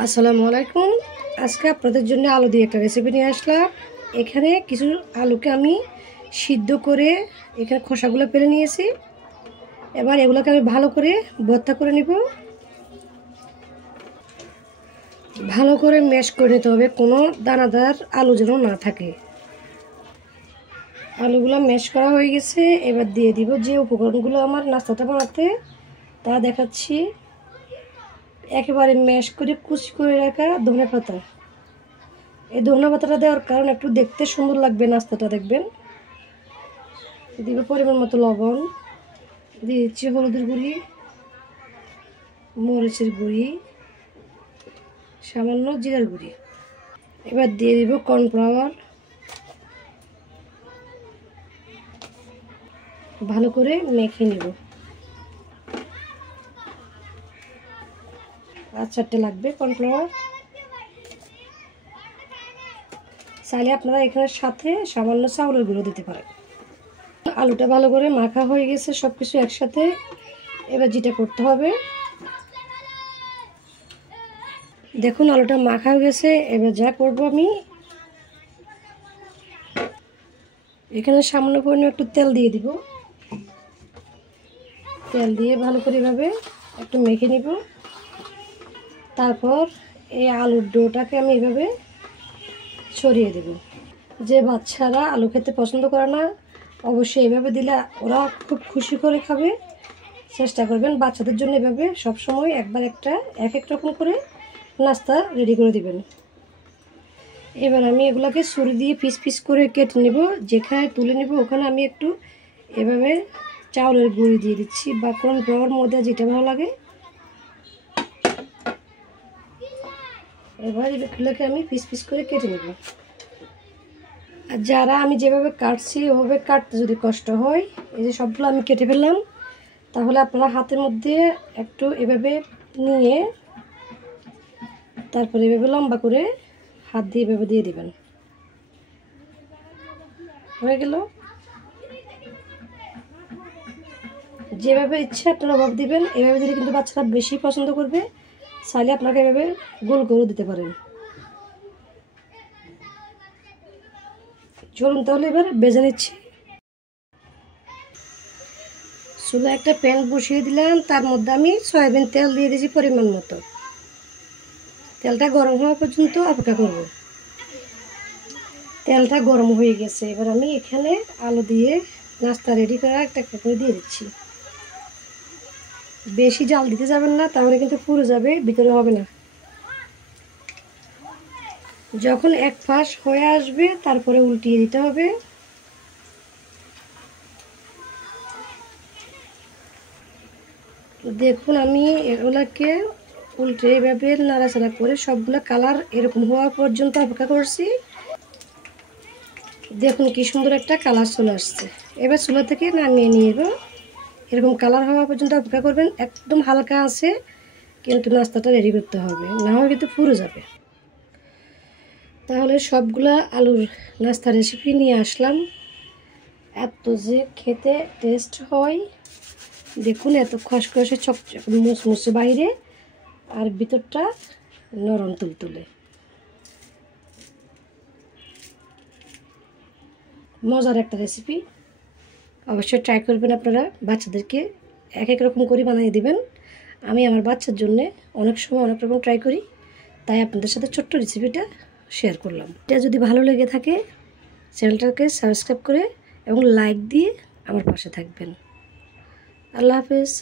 আসসালামু আলাইকুম। আজকে আপনাদের জন্য আলু দিয়ে একটা রেসিপি নিয়ে আসলাম। এখানে কিছু আলুকে আমি সিদ্ধ করে এখানে খোসাগুলো ফেলে নিয়েছি। এবার এগুলোকে আমি ভালো করে ভর্তা করে নিব। ভালো করে ম্যাশ করে নিতে হবে, কোনো দানাদার আলু যেন না থাকে। আলুগুলো ম্যাশ করা হয়ে গেছে। এবার দিয়ে দিব যে উপকরণগুলো আমার নাস্তাটা বানাতে তা দেখাচ্ছি। একেবারে ম্যাশ করে কুচি করে রাখা ধনে পাতা। এই ধনে পাতাটা দেওয়ার কারণ একটু দেখতে সুন্দর লাগবে নাস্তাটা, দেখবেন। দিব পরিমাণ মতো লবণ, দিয়েছি হলুদের গুঁড়ি, মরিচের গুঁড়ি, সামান্য জিরার গুঁড়ি। এবার দিয়ে দিব কর্নফ্লাওয়ার। ভালো করে মেখে নেব। আর 4টে লাগবে কর্নফ্লাওয়ার। চাইলে আপনারা এখানে সাথে সামান্য চাউলের গুঁড়ো দিতে পারেন। আলুটা ভালো করে মাখা হয়ে গেছে সব কিছু একসাথে। এবার যেটা করতে হবে, দেখুন আলুটা মাখা হয়ে গেছে। এবার যা করব, আমি এখানে সামান্য পরিমাণে একটু তেল দিয়ে দিব। তেল দিয়ে ভালো করে এভাবে একটু মেখে নিব। তারপর এই আলুর ডোটাকে আমি এভাবে ছড়িয়ে দেব। যে বাচ্চারা আলু খেতে পছন্দ করে না, অবশ্যই এভাবে দিলে ওরা খুব খুশি করে খাবে। চেষ্টা করবেন বাচ্চাদের জন্য এভাবে সবসময় একবার এক এক রকম করে নাস্তা রেডি করে দিবেন। এবার আমি এগুলোকে ছুরি দিয়ে পিস পিস করে কেটে নেব। যেখানে তুলে নেব ওখানে আমি একটু এভাবে চাউলের গুঁড়ি দিয়ে দিচ্ছি, বা কর্নফ্লাওয়ার, ময়দা, যেটা ভালো লাগে। এবার এগুলোকে আমি পিস পিস করে কেটে নেব। আর যারা আমি যেভাবে কাটছি ওভাবে কাটতে যদি কষ্ট হয়, এই যে সবগুলো আমি কেটে ফেললাম, তাহলে আপনারা হাতের মধ্যে একটু এভাবে নিয়ে তারপরে এভাবে লম্বা করে হাত দিয়ে এভাবে দিয়ে দিবেন। হয়ে গেল। যেভাবে ইচ্ছে আপনারা অভাব দিবেন। এভাবে দিলে কিন্তু বাচ্চারা বেশি পছন্দ করবে। চাইলে আপনাকে এভাবে গোল করে দিতে পারেন। চলুন তাহলে এবার ভেজে নিচ্ছি। চুলা একটা প্যান বসিয়ে দিলাম, তার মধ্যে আমি সয়াবিন তেল দিয়ে দিয়েছি পরিমাণ মতো। তেলটা গরম হওয়া পর্যন্ত অপেক্ষা করব। তেলটা গরম হয়ে গেছে। এবার আমি এখানে আলু দিয়ে নাস্তা রেডি করা একটা করে দিয়ে দিচ্ছি। বেশি জাল দিতে যাবেন না, তাহলে কিন্তু পুড়ে যাবে, ভিতরে হবে না। যখন এক পাশ হয়ে আসবে তারপরে উল্টিয়ে দিতে হবে। দেখুন আমি এগুলাকে উল্টে এভাবে নাড়াচাড়া করে সবগুলো কালার এরকম হওয়া পর্যন্ত অপেক্ষা করছি। দেখুন কি সুন্দর একটা কালার চলে আসছে। এবার চুলা থেকে নামিয়ে নিয়ে এরকম কালার হওয়া পর্যন্ত অপেক্ষা করবেন। একদম হালকা আছে, কিন্তু নাস্তাটা রেডি করতে হবে, না হয় কিন্তু পুড়ে যাবে। তাহলে সবগুলা আলুর নাস্তা রেসিপি নিয়ে আসলাম। এত যে খেতে টেস্ট হয়, দেখুন এত খসখসে চকচক মুচমুচে বাইরে, আর ভিতরটা নরম তুলতুলে। মজার একটা রেসিপি, অবশ্যই ট্রাই করবেন আপনারা। বাচ্চাদেরকে এক এক রকম করে বানিয়ে দিবেন। আমি আমার বাচ্চার জন্যে অনেক সময় অনেক রকম ট্রাই করি, তাই আপনাদের সাথে ছোট্ট রেসিপিটা শেয়ার করলাম। এটা যদি ভালো লেগে থাকে চ্যানেলটাকে সাবস্ক্রাইব করে এবং লাইক দিয়ে আমার পাশে থাকবেন। আল্লাহ হাফেজ।